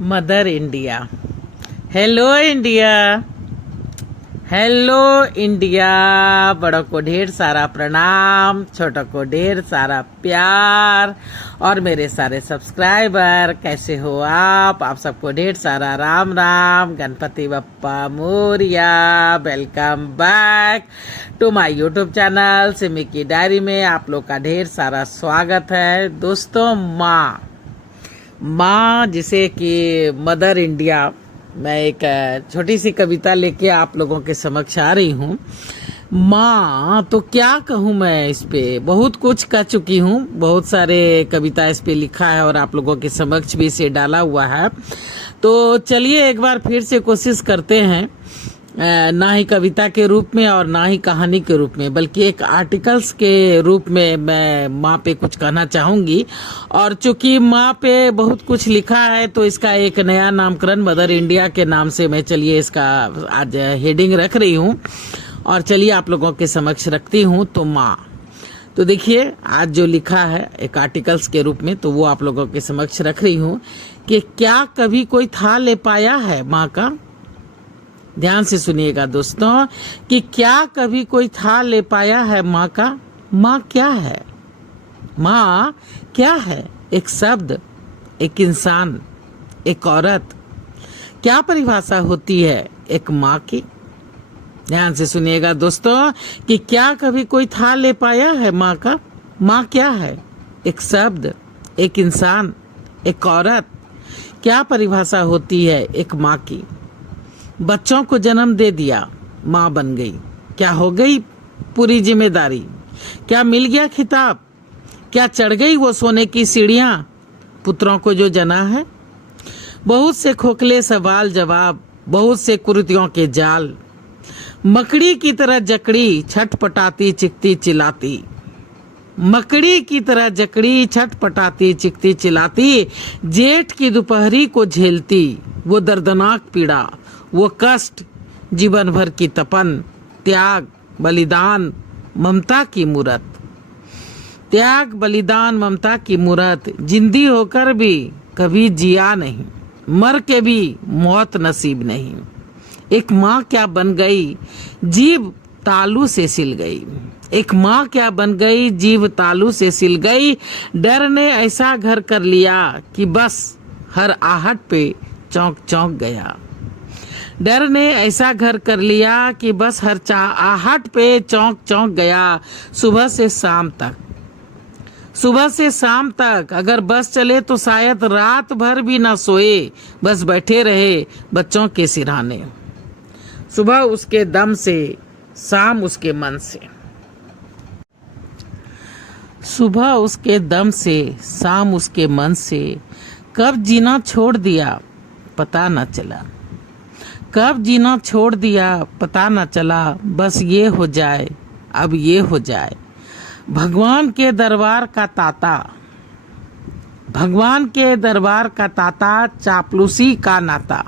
Mother India. Hello India, hello India. बड़ों को ढेर सारा प्रणाम, छोटों को ढेर सारा प्यार और मेरे सारे सब्सक्राइबर कैसे हो आप सबको ढेर सारा राम राम। गणपति बप्पा मोरिया। Welcome back to my YouTube channel Simi की डायरी में आप लोग का ढेर सारा स्वागत है। दोस्तों, माँ जिसे कि मदर इंडिया, मैं एक छोटी सी कविता लेके आप लोगों के समक्ष आ रही हूँ। माँ तो क्या कहूँ, मैं इस पे बहुत कुछ कह चुकी हूँ, बहुत सारे कविता इस पे लिखा है और आप लोगों के समक्ष भी इसे डाला हुआ है। तो चलिए एक बार फिर से कोशिश करते हैं, ना ही कविता के रूप में और ना ही कहानी के रूप में, बल्कि एक आर्टिकल्स के रूप में मैं माँ पे कुछ कहना चाहूँगी। और चूंकि माँ पे बहुत कुछ लिखा है तो इसका एक नया नामकरण मदर इंडिया के नाम से मैं चलिए इसका आज हेडिंग रख रही हूँ और चलिए आप लोगों के समक्ष रखती हूँ। तो माँ, तो देखिए आज जो लिखा है एक आर्टिकल्स के रूप में, तो वो आप लोगों के समक्ष रख रही हूँ कि क्या कभी कोई था ले पाया है माँ का। ध्यान से सुनिएगा दोस्तों कि क्या कभी कोई था ले पाया है माँ का। माँ क्या है? माँ क्या है? एक शब्द, एक इंसान, एक औरत। क्या परिभाषा होती है एक माँ की? ध्यान से सुनिएगा दोस्तों कि क्या कभी कोई था ले पाया है माँ का। माँ क्या है? एक शब्द, एक इंसान, एक औरत। क्या परिभाषा होती है एक माँ की? बच्चों को जन्म दे दिया, माँ बन गई। क्या हो गई पूरी जिम्मेदारी? क्या मिल गया खिताब? क्या चढ़ गई वो सोने की सीढ़ियाँ पुत्रों को जो जना है? बहुत से खोखले सवाल जवाब, बहुत से कुरीतियों के जाल। मकड़ी की तरह जकड़ी छटपटाती चिकती चिल्लाती, मकड़ी की तरह जकड़ी छटपटाती चिकती चिल्लाती। जेठ की दोपहरी को झेलती वो दर्दनाक पीड़ा, वो कष्ट, जीवन भर की तपन, त्याग बलिदान ममता की मूरत। त्याग बलिदान ममता की मूरत। जिंदी होकर भी कभी जिया नहीं, मर के भी मौत नसीब नहीं। एक माँ क्या बन गई, जीभ तालू से सिल गई। एक माँ क्या बन गई, जीभ तालू से सिल गई। डर ने ऐसा घर कर लिया कि बस हर आहट पे चौंक चौंक गया। डर ने ऐसा घर कर लिया कि बस हर आहट पे चौंक चौंक गया। सुबह से शाम तक, सुबह से शाम तक अगर बस चले तो शायद रात भर भी ना सोए, बस बैठे रहे बच्चों के सिरहाने। सुबह उसके दम से, शाम उसके मन से। सुबह उसके दम से, शाम उसके मन से। कब जीना छोड़ दिया पता न चला, कब जीना छोड़ दिया पता न चला। बस ये हो जाए, अब ये हो जाए। भगवान के दरबार का ताता, भगवान के दरबार का ताता, चापलूसी का नाता।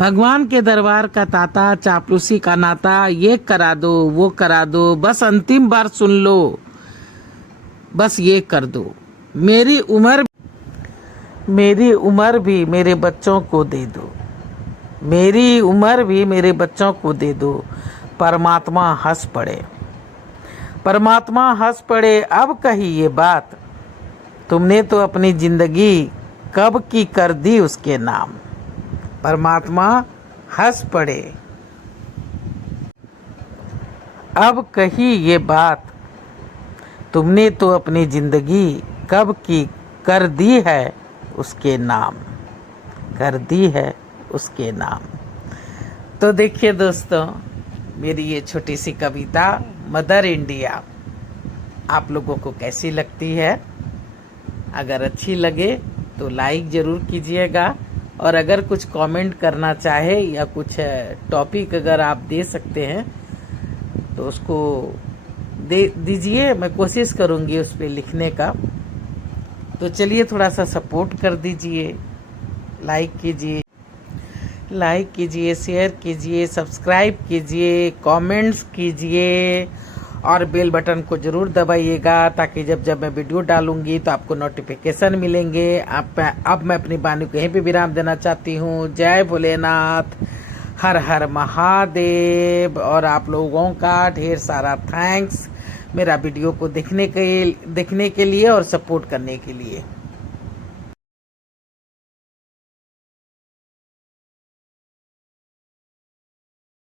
भगवान के दरबार का ताता, चापलूसी का नाता। ये करा दो, वो करा दो, बस अंतिम बार सुन लो, बस ये कर दो। मेरी उम्र भी मेरे बच्चों को दे दो, मेरी उम्र भी मेरे बच्चों को दे दो। परमात्मा हंस पड़े, परमात्मा हंस पड़े। अब कही ये बात, तुमने तो अपनी जिंदगी कब की कर दी उसके नाम। परमात्मा हंस पड़े, अब कही ये बात, तुमने तो अपनी जिंदगी कब की कर दी है उसके नाम, कर दी है उसके नाम। तो देखिए दोस्तों, मेरी ये छोटी सी कविता मदर इंडिया आप लोगों को कैसी लगती है? अगर अच्छी लगे तो लाइक ज़रूर कीजिएगा और अगर कुछ कमेंट करना चाहे या कुछ टॉपिक अगर आप दे सकते हैं तो उसको दे दीजिए, मैं कोशिश करूँगी उस पर लिखने का। तो चलिए थोड़ा सा सपोर्ट कर दीजिए, लाइक कीजिए, शेयर कीजिए, सब्सक्राइब कीजिए, कमेंट्स कीजिए और बेल बटन को जरूर दबाइएगा, ताकि जब जब मैं वीडियो डालूंगी तो आपको नोटिफिकेशन मिलेंगे। अब मैं अपनी वाणी को यहीं पे विराम देना चाहती हूँ। जय भोलेनाथ, हर हर महादेव। और आप लोगों का ढेर सारा थैंक्स मेरा वीडियो को देखने के लिए और सपोर्ट करने के लिए।